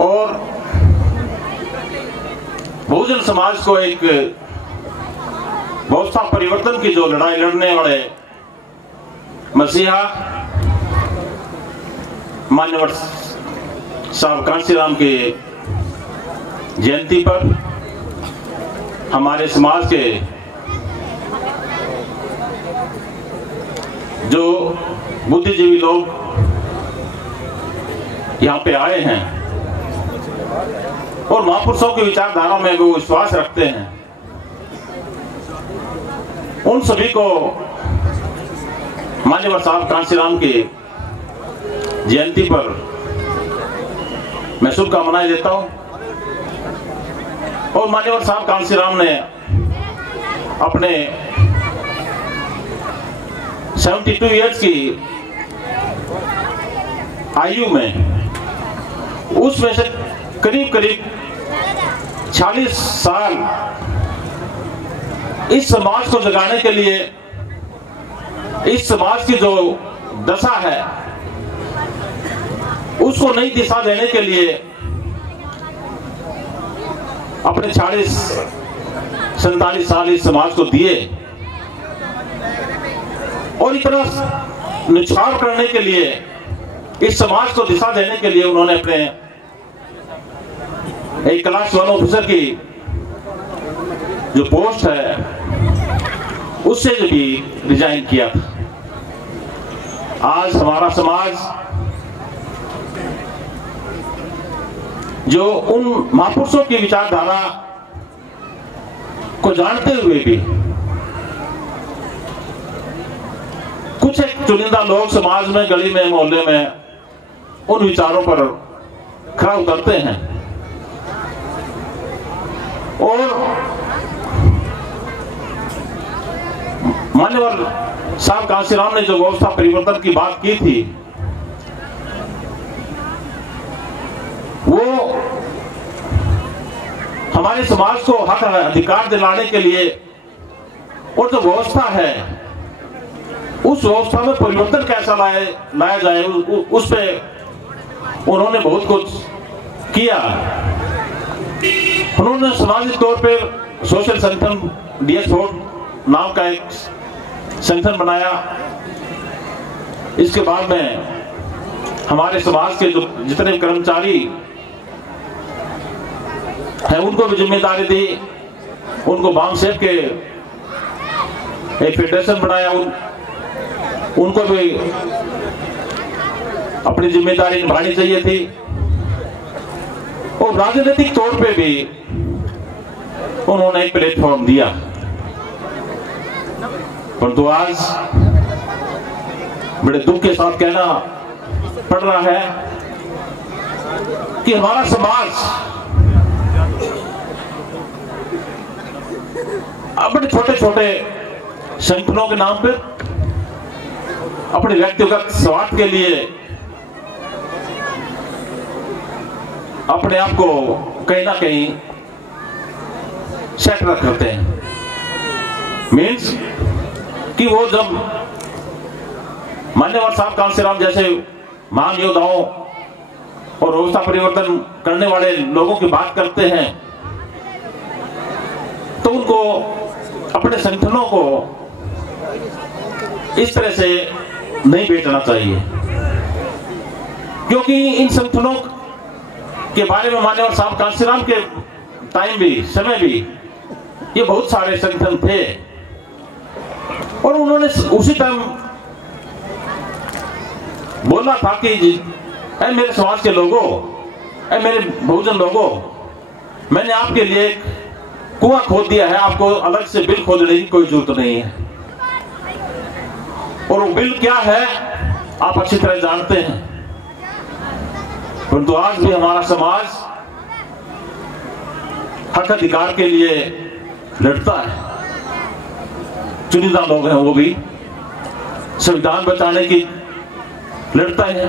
और बहुजन समाज को एक व्यवस्था परिवर्तन की जो लड़ाई लड़ने वाले मसीहा मान्यवर साहब कांशीराम के जयंती पर हमारे समाज के जो बुद्धिजीवी लोग यहाँ पे आए हैं और महापुरुषों की विचारधारा में वो विश्वास रखते हैं, उन सभी को मान्यवर साहब कांशीराम की जयंती पर मैं शुभकामनाएं देता हूं। और मान्यवर साहब कांशीराम ने अपने 72 इयर्स की आयु में उसमें से करीब 40 साल इस समाज को जगाने के लिए, इस समाज की जो दशा है उसको नई दिशा देने के लिए अपने 47 साल इस समाज को दिए और इतना निछावर करने के लिए, इस समाज को दिशा देने के लिए उन्होंने अपने एक क्लास 1 ऑफिसर की जो पोस्ट है उससे भी रिजाइन किया था। आज हमारा समाज जो उन महापुरुषों की विचारधारा को जानते हुए भी कुछ एक चुनिंदा लोग समाज में, गली में, मोहल्ले में उन विचारों पर खरा उतरते हैं और मान्यवर साहब कांशीराम ने जो व्यवस्था परिवर्तन की बात की थी वो हमारे समाज को हक अधिकार दिलाने के लिए और जो व्यवस्था है उस व्यवस्था में परिवर्तन कैसा लाया जाए उस पे उन्होंने बहुत कुछ किया। उन्होंने सामाजिक तौर पर सोशल संगठन डीएस फोर्ट नाम का एक संगठन बनाया। इसके बाद में हमारे समाज के जो जितने कर्मचारी हैं उनको भी जिम्मेदारी दी, उनको बाम सेफ के एक फेडरेशन बनाया, उनको भी अपनी जिम्मेदारी निभानी चाहिए थी और राजनीतिक तौर पे भी उन्होंने एक प्लेटफॉर्म दिया। परंतु आज बड़े दुख के साथ कहना पड़ रहा है कि हमारा समाज अपने छोटे छोटे संगठनों के नाम पर अपने व्यक्तिगत स्वार्थ के लिए अपने आप को कहीं ना कहीं सेट रखते हैं। मीन्स कि वो जब मान्यवर साहब कांशीराम जैसे महान योद्धाओं और व्यवस्था परिवर्तन करने वाले लोगों की बात करते हैं तो उनको अपने संगठनों को इस तरह से नहीं बेचना चाहिए, क्योंकि इन संगठनों के बारे में मान्यवर साहब कांशीराम के टाइम भी, समय भी ये बहुत सारे संगठन थे और उन्होंने उसी टाइम बोला था कि ऐ मेरे समाज के लोगों, ऐ मेरे बहुजन लोगों, मैंने आपके लिए एक कुआं खोद दिया है, आपको अलग से बिल खोदने की कोई जरूरत नहीं है। और वो बिल क्या है आप अच्छी तरह जानते हैं। परंतु आज भी हमारा समाज हक अधिकार के लिए लड़ता है। चुनिंदा लोग हैं वो भी संविधान बचाने की लड़ता है,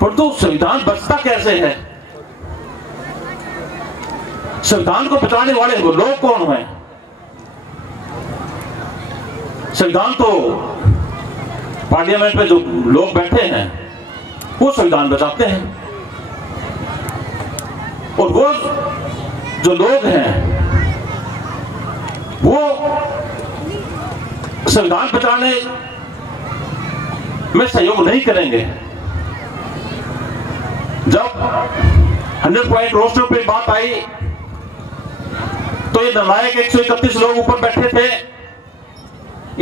परंतु संविधान बचता कैसे है? संविधान को बचाने वाले वो लोग कौन हैं? संविधान तो पार्लियामेंट में जो लोग बैठे हैं वो संविधान बचाते हैं, और वो जो लोग हैं वो संविधान बचाने में सहयोग नहीं करेंगे। जब 100 पॉइंट रोस्टर पे बात आई तो ये नालायक 131 लोग ऊपर बैठे थे,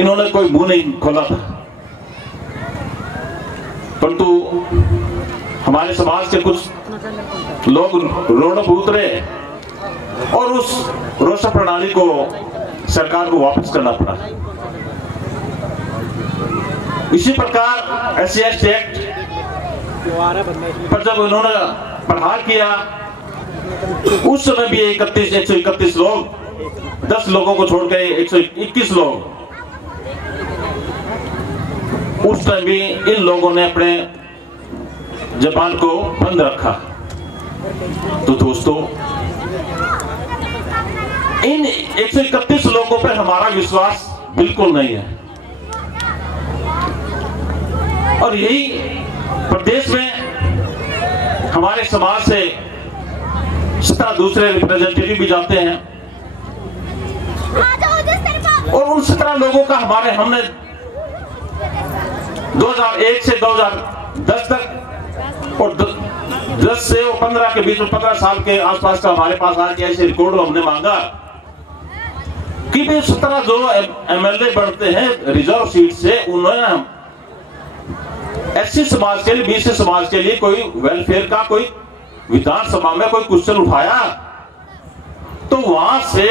इन्होंने कोई मुंह नहीं खोला था। परंतु हमारे समाज के कुछ लोग रोडों पर उतरे और उस रोस्टर प्रणाली को सरकार को वापस करना पड़ा। इसी प्रकार SC/ST एक्ट पर जब उन्होंने प्रहार किया, उस समय भी 131 लोग, 10 लोगों को छोड़ के 121 लोग, उस टाइम भी इन लोगों ने अपने जबान को बंद रखा। तो दोस्तों, इन 131 लोगों पर हमारा विश्वास बिल्कुल नहीं है, और यही प्रदेश में हमारे समाज से 17 दूसरे रिप्रेजेंटेटिव भी जाते हैं, और उन 17 लोगों का हमने 2001 से 2010 तक और 10 से 15 के बीच में 15 साल के आसपास का हमारे पास आके ऐसे रिकॉर्ड हमने मांगा कि भी 17 जो MLA बढ़ते हैं रिजर्व सीट से, उन्होंने SC समाज के लिए, BC समाज के लिए कोई वेलफेयर का कोई विधानसभा में कोई क्वेश्चन उठाया तो वहां से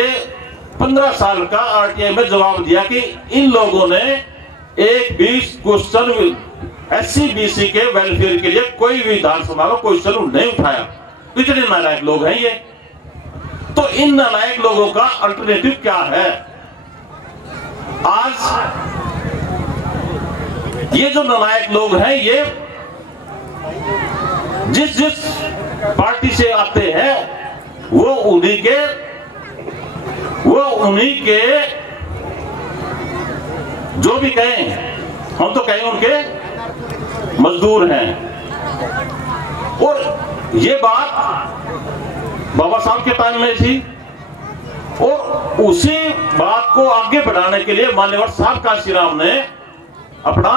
15 साल का RTI में जवाब दिया कि इन लोगों ने एक भी क्वेश्चन SC BC के वेलफेयर के लिए कोई विधानसभा में क्वेश्चन नहीं उठाया। इतने नालायक लोग हैं ये। तो इन नालायक लोगों का अल्टरनेटिव क्या है? आज ये जो नालायक लोग हैं, ये जिस पार्टी से आते हैं वो उन्हीं के जो भी कहें, हम तो कहें उनके मजदूर हैं। और ये बात बाबा साहब के टाइम में थी, और उसी बात को आगे बढ़ाने के लिए मान्यवर साहब कांशीराम ने अपना,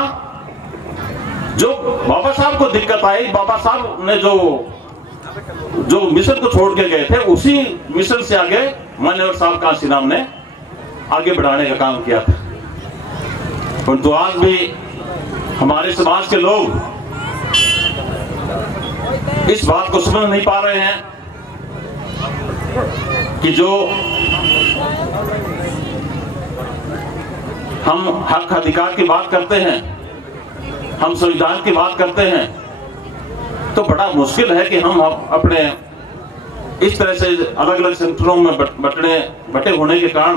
जो बाबा साहब को दिक्कत आई, बाबा साहब ने जो मिशन को छोड़ के गए थे, उसी मिशन से आगे मान्यवर साहब कांशीराम ने आगे बढ़ाने का काम किया था। परंतु आज भी हमारे समाज के लोग इस बात को समझ नहीं पा रहे हैं कि जो हम हक अधिकार की बात करते हैं, हम संविधान की बात करते हैं, तो बड़ा मुश्किल है कि हम अपने इस तरह से अलग अलग संगठनों में बटे होने के कारण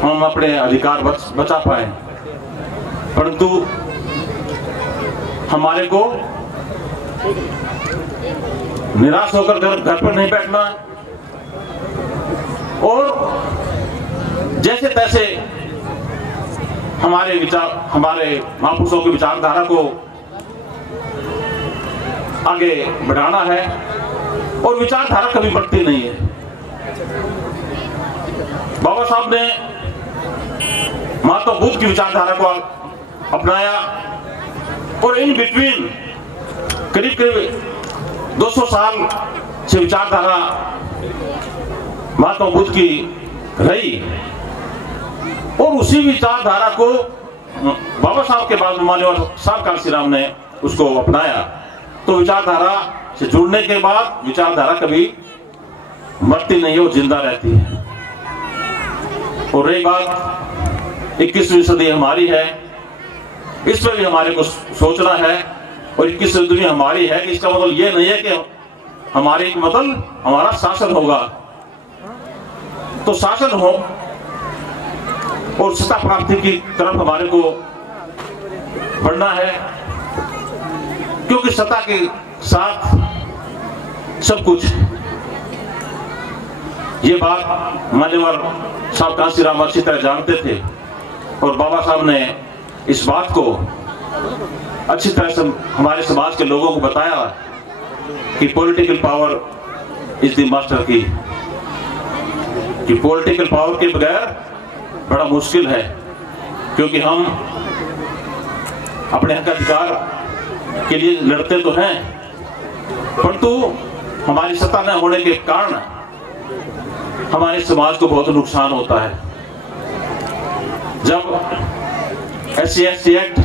हम अपने अधिकार बचा पाए। परंतु हमारे को निराश होकर घर पर नहीं बैठना, और जैसे तैसे हमारे महापुरुषों की विचारधारा को आगे बढ़ाना है, और विचारधारा कभी बढ़ती नहीं है। बाबा साहब ने महात्मा बुद्ध की विचारधारा को अपनाया, और इन बिटवीन करीब 200 साल से विचारधारा महात्मा बुद्ध की रही, और उसी विचारधारा को बाबा साहब के बाद मान्यवर साहब कांशीराम ने उसको अपनाया। तो विचारधारा से जुड़ने के बाद विचारधारा कभी मरती नहीं है, वो जिंदा रहती है। और रही बात 21वीं सदी हमारी है, इस पर भी हमारे को सोचना है, और 21वीं सदी हमारी है कि इसका मतलब ये नहीं है कि हमारा शासन होगा। तो शासन हो और सत्ता प्राप्ति की तरफ हमारे को बढ़ना है, क्योंकि सत्ता के साथ सब कुछ। ये बात मान्यवर साहब कांशीराम अच्छी तरह जानते थे, और बाबा साहब ने इस बात को अच्छी तरह से हमारे समाज के लोगों को बताया कि political power is the master की, कि पॉलिटिकल पावर के बगैर बड़ा मुश्किल है, क्योंकि हम अपने हक अधिकार के लिए लड़ते तो हैं, परंतु हमारी सत्ता न होने के कारण हमारे समाज को बहुत नुकसान होता है। जब SC/ST एक्ट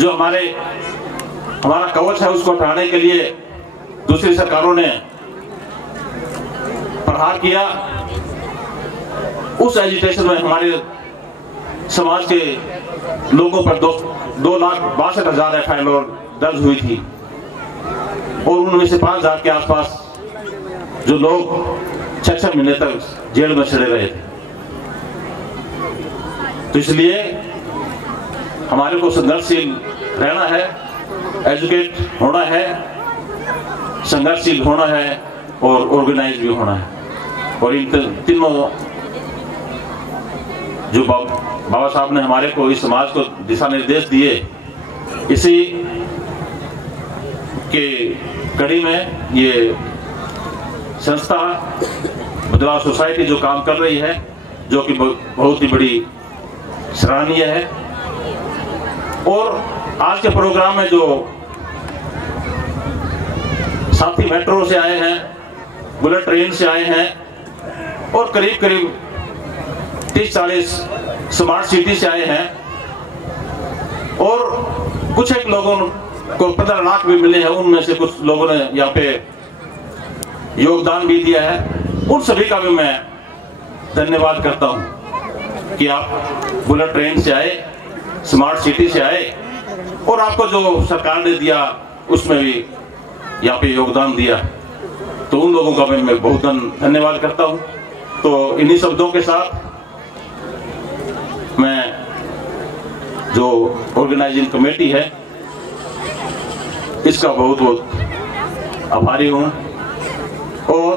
जो हमारा कवच है उसको हटाने के लिए दूसरी सरकारों ने प्रहार किया, उस एजिटेशन में हमारे समाज के लोगों पर 2,62,000 FIR दर्ज हुई थी और उनमें से 5,000 के आसपास जो लोग 6-6 महीने तक जेल में सड़े रहे थे। तो इसलिए हमारे को संघर्षशील रहना है, एजुकेट होना है, संघर्षशील होना है और ऑर्गेनाइज भी होना है। और इन तीनों जो बाबा साहब ने हमारे को इस समाज को दिशा निर्देश दिए, इसी के कड़ी में ये संस्था बदलाव सोसाइटी जो काम कर रही है, जो कि बहुत ही बड़ी सराहनीय है। और आज के प्रोग्राम में जो साथी मेट्रो से आए हैं, बुलेट ट्रेन से आए हैं और करीब करीब 30-40 स्मार्ट सिटी से आए हैं और कुछ एक लोगों को 15 लाख भी मिले हैं, उनमें से कुछ लोगों ने यहाँ पे योगदान भी दिया है। उन सभी का भी मैं धन्यवाद करता हूँ कि आप बुलेट ट्रेन से आए, स्मार्ट सिटी से आए और आपको जो सरकार ने दिया उसमें भी यहाँ पे योगदान दिया। तो उन लोगों का भी मैं बहुत धन्यवाद करता हूँ। तो इन्हीं शब्दों के साथ मैं जो ऑर्गेनाइजिंग कमेटी है इसका बहुत बहुत आभारी हूँ और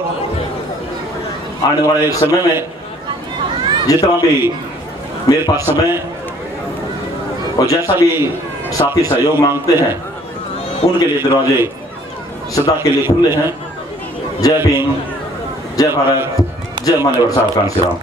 आने वाले समय में जितना भी मेरे पास समय और जैसा भी साथी सहयोग मांगते हैं उनके लिए दरवाजे सदा के लिए खुले हैं। जय भीम, जय भारत, जय मान्यवर साहब कांशीराम।